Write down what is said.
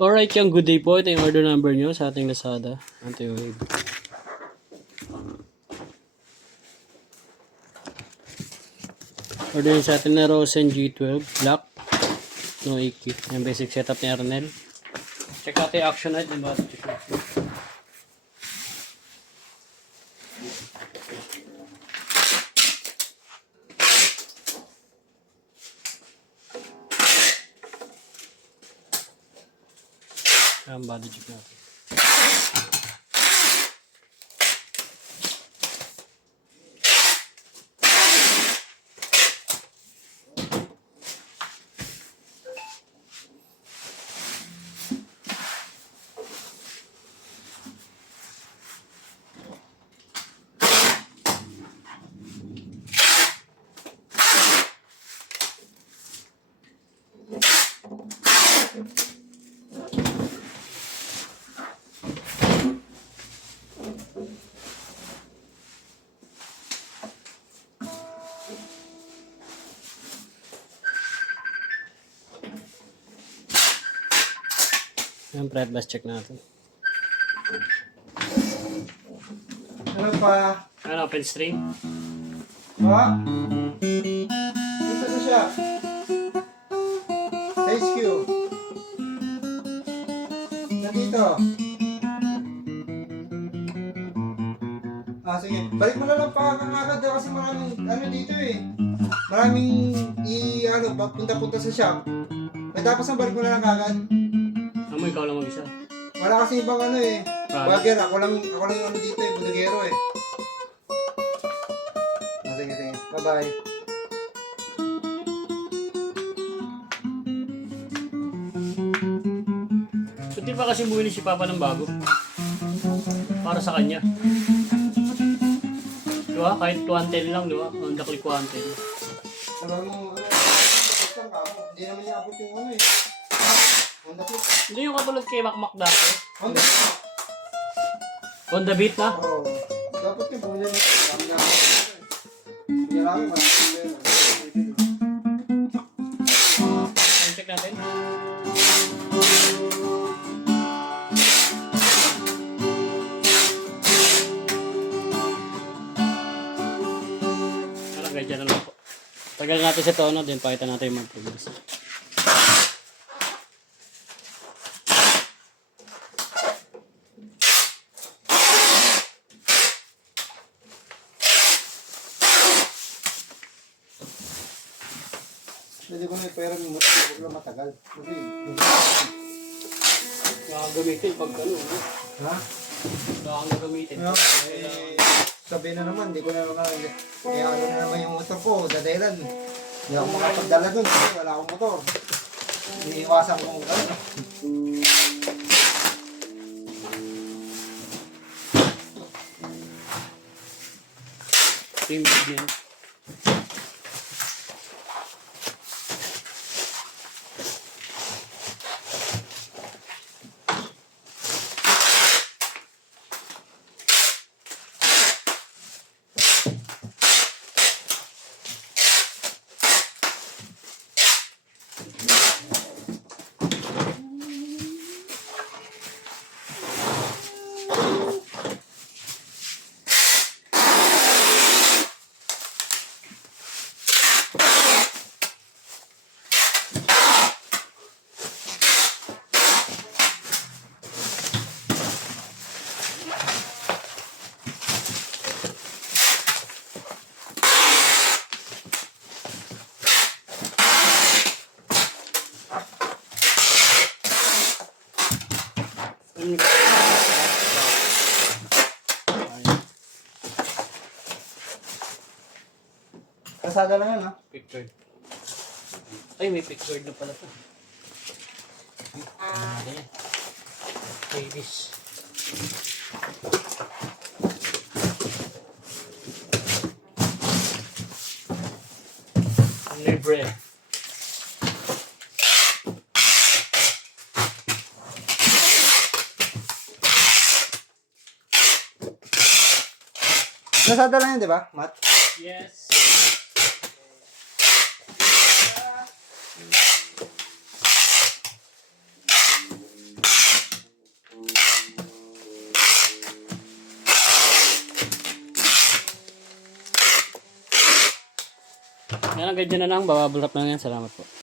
Alright, yung good day po. Ito yung order number nyo sa ating Lazada. Anti-wave. Order nyo sa atin na Rosen G12 Black. No iki. Yung basic setup ni Arnel. Check out yung action night. Diba? Ang body check natin. Yung prep bus check natin. Ano pa? Ano, open string? Ha? Ito na siya. Size Q. Nandito. Sige. Balik mo na lang pa agad kasi maraming ano dito eh. Maraming punta-punta sa shop. May tapos ang balik mo na lang agad. Amo, ikaw lang mag-isa. Wala kasi ibang ano eh. Bagger, ako lang yung ano dito eh, budagero eh. Sige. Bye-bye. Hindi pa kasi bumili si Papa ng bago. Para sa kanya. Diba? Kahit 210 lang, diba? On the click 110. Sabi mo, hindi naman niya abot yung ano eh. On the click. Hindi yung katulad kay Makmak dati. On the click. On the beat na? Oo. Dapat yung bumili nito. Dami na ako. Hindi lang, maraming Check natin. Alagay dyan na lang po. Tagal natin sa tono, din pakita natin yung mga progress. Pwede ko na ipera ng motor, huwag lang matagal. Kasi, Gagamitin pag ano. ha? Gagamitin. Sabi na naman, hindi ko na naman, kaya ano na naman yung motor ko, dadahilan. Hindi ako makapagdala dun kasi wala akong motor. Iniiwasan ko kung ano. Team din. Kasada lang yan ha. Pictured. Ay, may pictured na pala to. Ayan. Babies. Libre. Kasada lang yan, di ba, Matt? Yes. Yan ang ganyan na lang. Bababulap na yan. Salamat po.